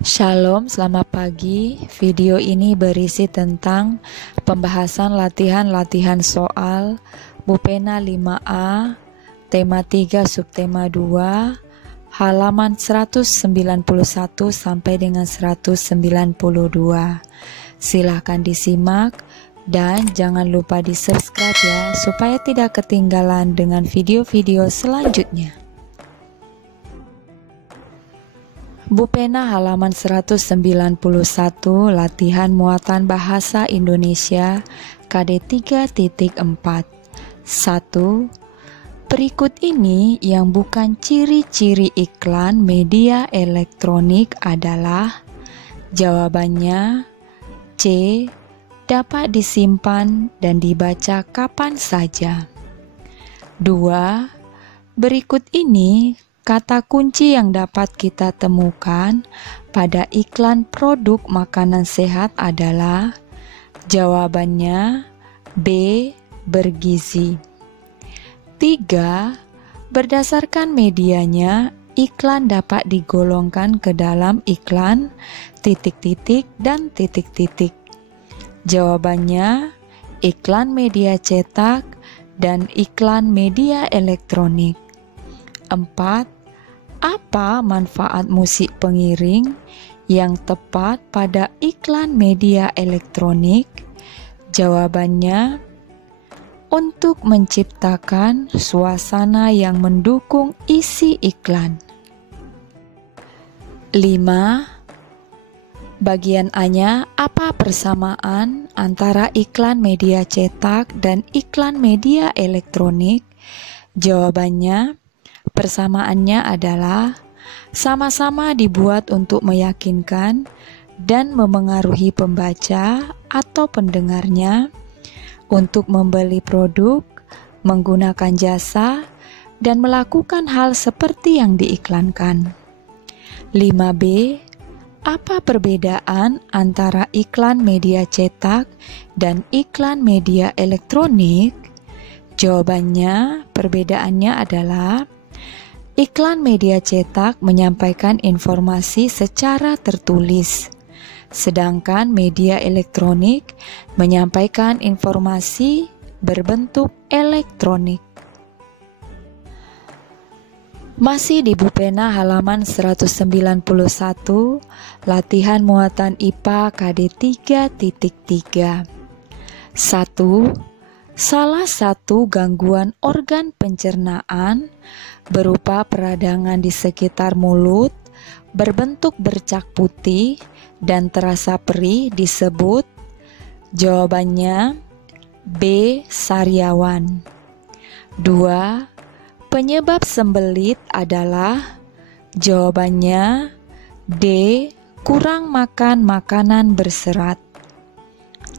Shalom, selamat pagi. Video ini berisi tentang pembahasan latihan-latihan soal Bupena 5A, tema 3, subtema 2, halaman 191 sampai dengan 192. Silahkan disimak dan jangan lupa di subscribe ya, supaya tidak ketinggalan dengan video-video selanjutnya. Bupena halaman 191, latihan muatan bahasa Indonesia KD 3.4. 1. Berikut ini yang bukan ciri-ciri iklan media elektronik adalah. Jawabannya C. Dapat disimpan dan dibaca kapan saja. 2. Berikut ini kata kunci yang dapat kita temukan pada iklan produk makanan sehat adalah. Jawabannya B. Bergizi. 3. Berdasarkan medianya, iklan dapat digolongkan ke dalam iklan titik-titik dan titik-titik. Jawabannya iklan media cetak dan iklan media elektronik. 4. Apa manfaat musik pengiring yang tepat pada iklan media elektronik? Jawabannya, untuk menciptakan suasana yang mendukung isi iklan. 5. Bagian A-nya, apa persamaan antara iklan media cetak dan iklan media elektronik? Jawabannya, persamaannya adalah sama-sama dibuat untuk meyakinkan dan memengaruhi pembaca atau pendengarnya untuk membeli produk, menggunakan jasa, dan melakukan hal seperti yang diiklankan. 5B. Apa perbedaan antara iklan media cetak dan iklan media elektronik? Jawabannya, perbedaannya adalah iklan media cetak menyampaikan informasi secara tertulis, sedangkan media elektronik menyampaikan informasi berbentuk elektronik. Masih di Bupena halaman 191, latihan muatan IPA KD 3.3. 1. Salah satu gangguan organ pencernaan berupa peradangan di sekitar mulut berbentuk bercak putih dan terasa perih disebut. Jawabannya B. Sariawan. 2. Penyebab sembelit adalah. Jawabannya D. Kurang makan makanan berserat.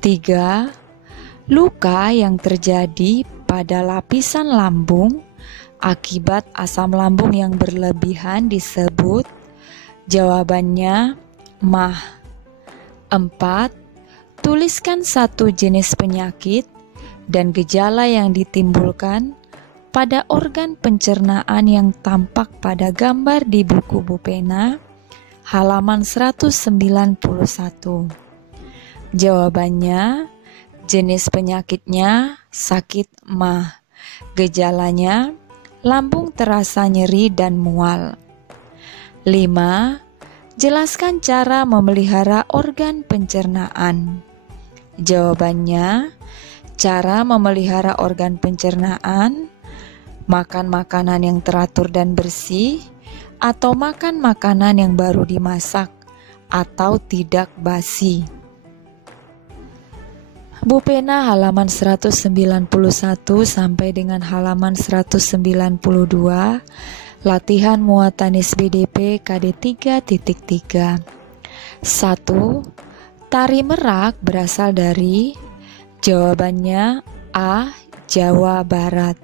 3. Luka yang terjadi pada lapisan lambung akibat asam lambung yang berlebihan disebut. Jawabannya MAH. 4. Tuliskan satu jenis penyakit dan gejala yang ditimbulkan pada organ pencernaan yang tampak pada gambar di buku Bupena halaman 191. Jawabannya, jenis penyakitnya sakit MAH. Gejalanya lambung terasa nyeri dan mual. 5. Jelaskan cara memelihara organ pencernaan. Jawabannya, cara memelihara organ pencernaan: makan makanan yang teratur dan bersih, atau makan makanan yang baru dimasak atau tidak basi. Bupena halaman 191 sampai dengan halaman 192, latihan muatan SBDP KD 3.3. 1. Tari merak berasal dari. Jawabannya A. Jawa Barat.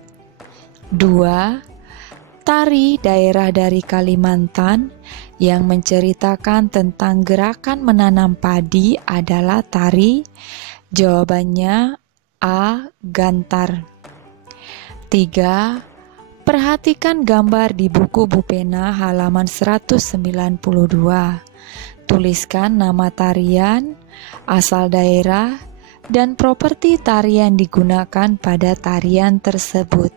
2. Tari daerah dari Kalimantan yang menceritakan tentang gerakan menanam padi adalah tari. Jawabannya A. Gantar. 3. Perhatikan gambar di buku Bu Pena halaman 192. Tuliskan nama tarian, asal daerah, dan properti tarian digunakan pada tarian tersebut.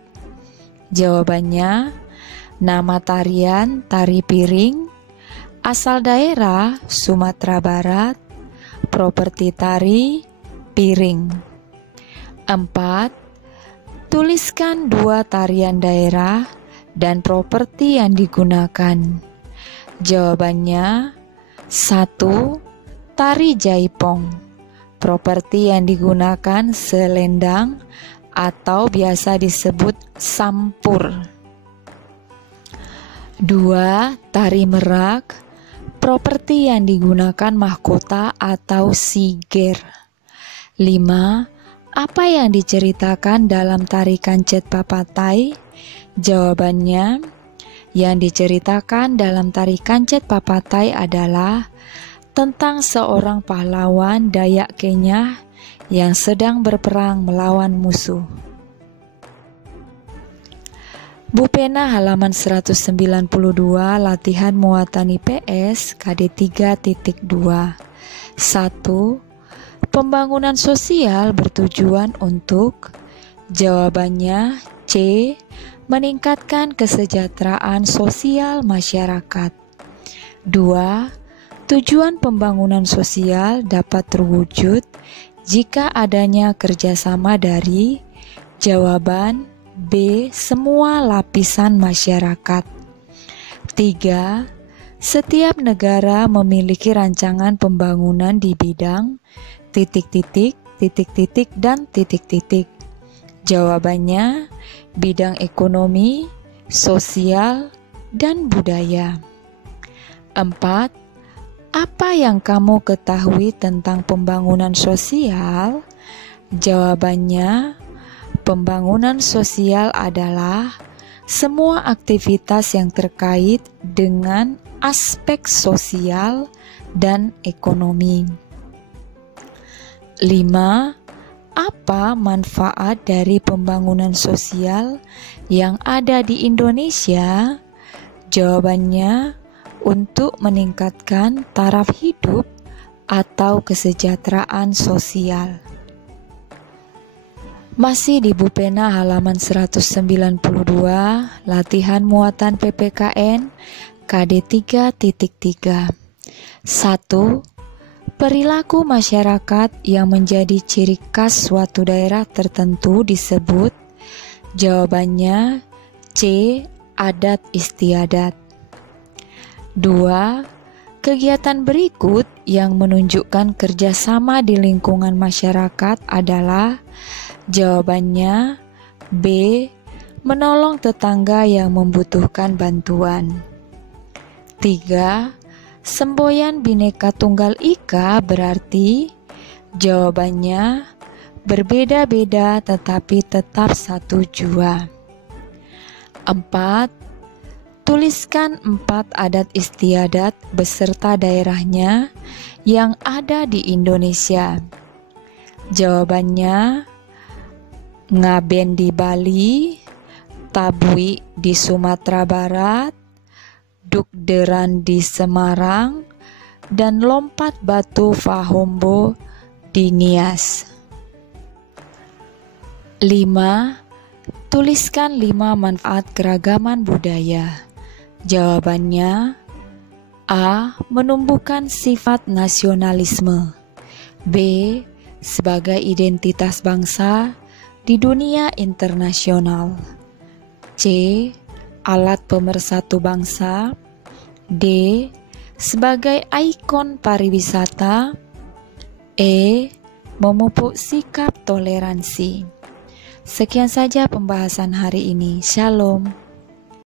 Jawabannya, nama tarian tari piring, asal daerah Sumatera Barat, properti tari piring. 4. Tuliskan 2 tarian daerah dan properti yang digunakan. Jawabannya, 1. Tari jaipong. Properti yang digunakan selendang atau biasa disebut sampur. 2. Tari merak. Properti yang digunakan mahkota atau siger. 5. Apa yang diceritakan dalam tari kancet papatai? Jawabannya, yang diceritakan dalam tari kancet papatai adalah tentang seorang pahlawan Dayak Kenyah yang sedang berperang melawan musuh. Bu Pena halaman 192, latihan muatan IPS KD 3.2. 1. Pembangunan sosial bertujuan untuk. Jawabannya C. Meningkatkan kesejahteraan sosial masyarakat. 2. Tujuan pembangunan sosial dapat terwujud jika adanya kerjasama dari. Jawaban B. Semua lapisan masyarakat. 3. Setiap negara memiliki rancangan pembangunan di bidang titik-titik, titik-titik, dan titik-titik. Jawabannya bidang ekonomi, sosial, dan budaya. 4. Apa yang kamu ketahui tentang pembangunan sosial? Jawabannya, pembangunan sosial adalah semua aktivitas yang terkait dengan aspek sosial dan ekonomi. 5. Apa manfaat dari pembangunan sosial yang ada di Indonesia? Jawabannya, untuk meningkatkan taraf hidup atau kesejahteraan sosial. Masih di Bu Pena halaman 192, latihan muatan PPKN KD 3.3. 1. Perilaku masyarakat yang menjadi ciri khas suatu daerah tertentu disebut. Jawabannya C. Adat istiadat. 2. Kegiatan berikut yang menunjukkan kerjasama di lingkungan masyarakat adalah. Jawabannya B. Menolong tetangga yang membutuhkan bantuan. 3. Semboyan Bhinneka Tunggal Ika berarti. Jawabannya berbeda-beda tetapi tetap satu jua. 4. Tuliskan 4 adat istiadat beserta daerahnya yang ada di Indonesia. Jawabannya Ngaben di Bali, Tabui di Sumatera Barat, Dukderan di Semarang, dan Lompat Batu Fahombo di Nias. 5. Tuliskan 5 manfaat keragaman budaya. Jawabannya A. Menumbuhkan sifat nasionalisme. B. Sebagai identitas bangsa di dunia internasional. C. Alat pemersatu bangsa. D. Sebagai ikon pariwisata. E. Memupuk sikap toleransi. Sekian saja pembahasan hari ini. Shalom.